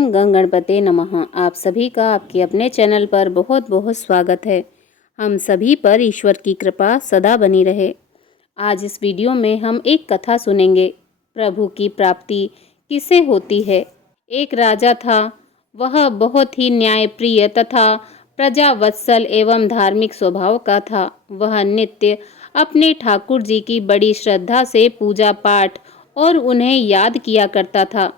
ओम गणपते नमः। आप सभी का आपके अपने चैनल पर बहुत बहुत स्वागत है। हम सभी पर ईश्वर की कृपा सदा बनी रहे। आज इस वीडियो में हम एक कथा सुनेंगे। प्रभु की प्राप्ति किसे होती है। एक राजा था। वह बहुत ही न्यायप्रिय तथा प्रजावत्सल एवं धार्मिक स्वभाव का था। वह नित्य अपने ठाकुर जी की बड़ी श्रद्धा से पूजा पाठ और उन्हें याद किया करता था।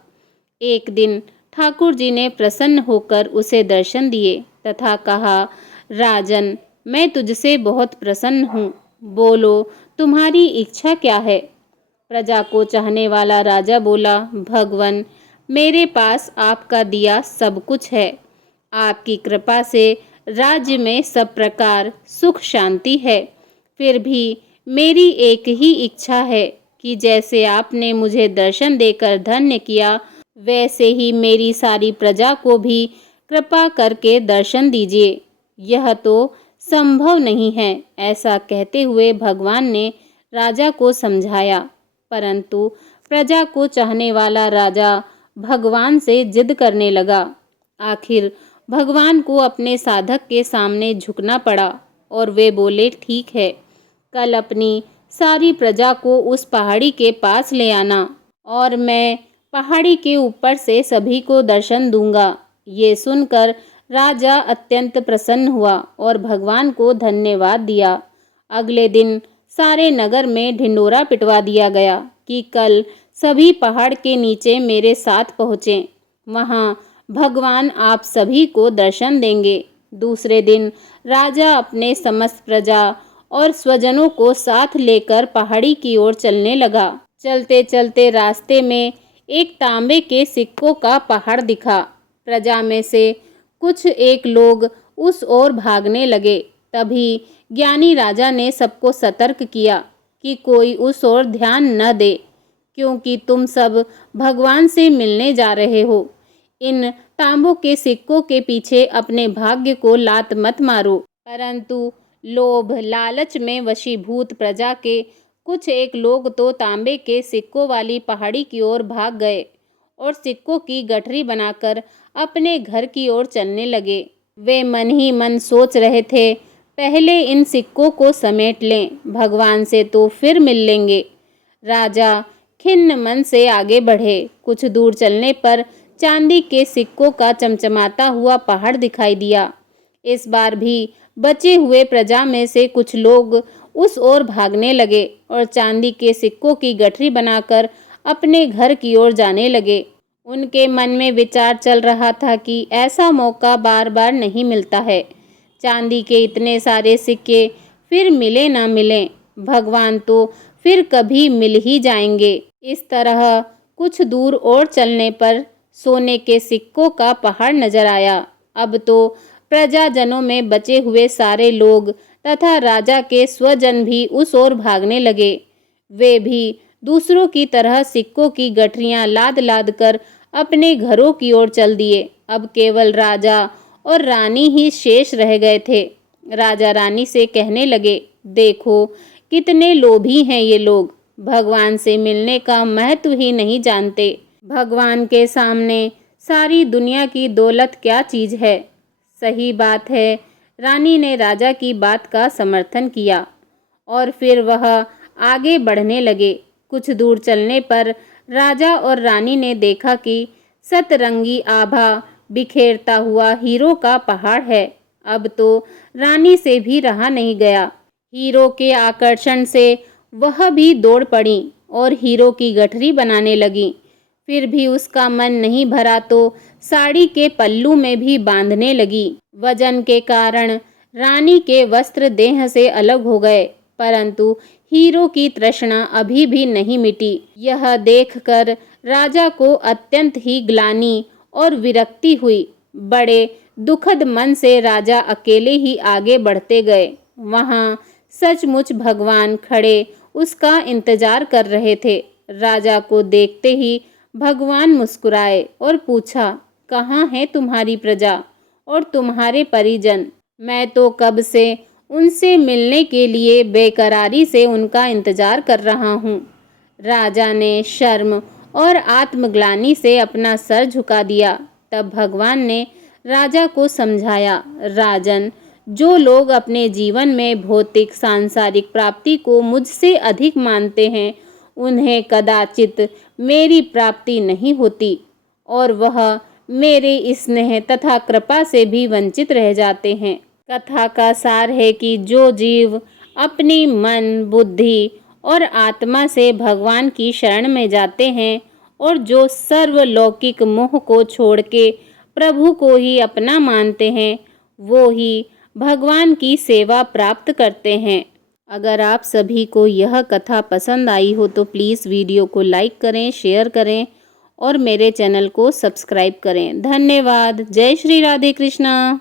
एक दिन ठाकुर जी ने प्रसन्न होकर उसे दर्शन दिए तथा कहा, राजन, मैं तुझसे बहुत प्रसन्न हूँ। बोलो, तुम्हारी इच्छा क्या है। प्रजा को चाहने वाला राजा बोला, भगवन, मेरे पास आपका दिया सब कुछ है। आपकी कृपा से राज्य में सब प्रकार सुख शांति है। फिर भी मेरी एक ही इच्छा है कि जैसे आपने मुझे दर्शन देकर धन्य किया, वैसे ही मेरी सारी प्रजा को भी कृपा करके दर्शन दीजिए। यह तो संभव नहीं है। ऐसा कहते हुए भगवान ने राजा को समझाया, परंतु प्रजा को चाहने वाला राजा भगवान से जिद करने लगा। आखिर भगवान को अपने साधक के सामने झुकना पड़ा और वे बोले, ठीक है, कल अपनी सारी प्रजा को उस पहाड़ी के पास ले आना और मैं पहाड़ी के ऊपर से सभी को दर्शन दूंगा। ये सुनकर राजा अत्यंत प्रसन्न हुआ और भगवान को धन्यवाद दिया। अगले दिन सारे नगर में ढिंडोरा पिटवा दिया गया कि कल सभी पहाड़ के नीचे मेरे साथ पहुँचें। वहाँ भगवान आप सभी को दर्शन देंगे। दूसरे दिन राजा अपने समस्त प्रजा और स्वजनों को साथ लेकर पहाड़ी की ओर चलने लगा। चलते चलते रास्ते में एक तांबे के सिक्कों का पहाड़ दिखा। प्रजा में से कुछ एक लोग उस ओर भागने लगे। तभी ज्ञानी राजा ने सबको सतर्क किया कि कोई उस ओर ध्यान न दे, क्योंकि तुम सब भगवान से मिलने जा रहे हो। इन तांबों के सिक्कों के पीछे अपने भाग्य को लात मत मारो। परंतु लोभ लालच में वशीभूत प्रजा के कुछ एक लोग तो तांबे के सिक्कों वाली पहाड़ी की ओर भाग गए और सिक्कों की गठरी बनाकर अपने घर की ओर चलने लगे। वे मन ही मन सोच रहे थे, पहले इन सिक्कों को समेट लें, भगवान से तो फिर मिल लेंगे। राजा खिन्न मन से आगे बढ़े। कुछ दूर चलने पर चांदी के सिक्कों का चमचमाता हुआ पहाड़ दिखाई दिया। इस बार भी बचे हुए प्रजा में से कुछ लोग उस ओर भागने लगे और चांदी के सिक्कों की गठरी बनाकर अपने घर की ओर जाने लगे। उनके मन में विचार चल रहा था कि ऐसा मौका बार बार नहीं मिलता है। चांदी के इतने सारे सिक्के फिर मिले ना मिले, भगवान तो फिर कभी मिल ही जाएंगे। इस तरह कुछ दूर और चलने पर सोने के सिक्कों का पहाड़ नजर आया। अब तो प्रजाजनों में बचे हुए सारे लोग तथा राजा के स्वजन भी उस ओर भागने लगे। वे भी दूसरों की तरह सिक्कों की गठरियां लाद लाद कर अपने घरों की ओर चल दिए। अब केवल राजा और रानी ही शेष रह गए थे। राजा रानी से कहने लगे, देखो कितने लोभी हैं ये लोग, भगवान से मिलने का महत्व ही नहीं जानते। भगवान के सामने सारी दुनिया की दौलत क्या चीज़ है। सही बात है। रानी ने राजा की बात का समर्थन किया और फिर वह आगे बढ़ने लगे। कुछ दूर चलने पर राजा और रानी ने देखा कि सतरंगी आभा बिखेरता हुआ हीरो का पहाड़ है। अब तो रानी से भी रहा नहीं गया। हीरो के आकर्षण से वह भी दौड़ पड़ी और हीरो की गठरी बनाने लगी। फिर भी उसका मन नहीं भरा तो साड़ी के पल्लू में भी बांधने लगी। वजन के कारण रानी के वस्त्र देह से अलग हो गए, परंतु हीरो की तृष्णा अभी भी नहीं मिटी। यह देखकर राजा को अत्यंत ही ग्लानि और विरक्ति हुई। बड़े दुखद मन से राजा अकेले ही आगे बढ़ते गए। वहाँ सचमुच भगवान खड़े उसका इंतजार कर रहे थे। राजा को देखते ही भगवान मुस्कुराए और पूछा, कहाँ है तुम्हारी प्रजा और तुम्हारे परिजन। मैं तो कब से उनसे मिलने के लिए बेकरारी से उनका इंतजार कर रहा हूँ। राजा ने शर्म और आत्मग्लानि से अपना सर झुका दिया। तब भगवान ने राजा को समझाया, राजन, जो लोग अपने जीवन में भौतिक सांसारिक प्राप्ति को मुझसे अधिक मानते हैं, उन्हें कदाचित मेरी प्राप्ति नहीं होती और वह मेरे स्नेह तथा कृपा से भी वंचित रह जाते हैं। कथा का सार है कि जो जीव अपनी मन, बुद्धि और आत्मा से भगवान की शरण में जाते हैं और जो सर्वलौकिक मोह को छोड़ के प्रभु को ही अपना मानते हैं, वो ही भगवान की सेवा प्राप्त करते हैं। अगर आप सभी को यह कथा पसंद आई हो तो प्लीज़ वीडियो को लाइक करें, शेयर करें और मेरे चैनल को सब्सक्राइब करें। धन्यवाद। जय श्री राधे कृष्णा।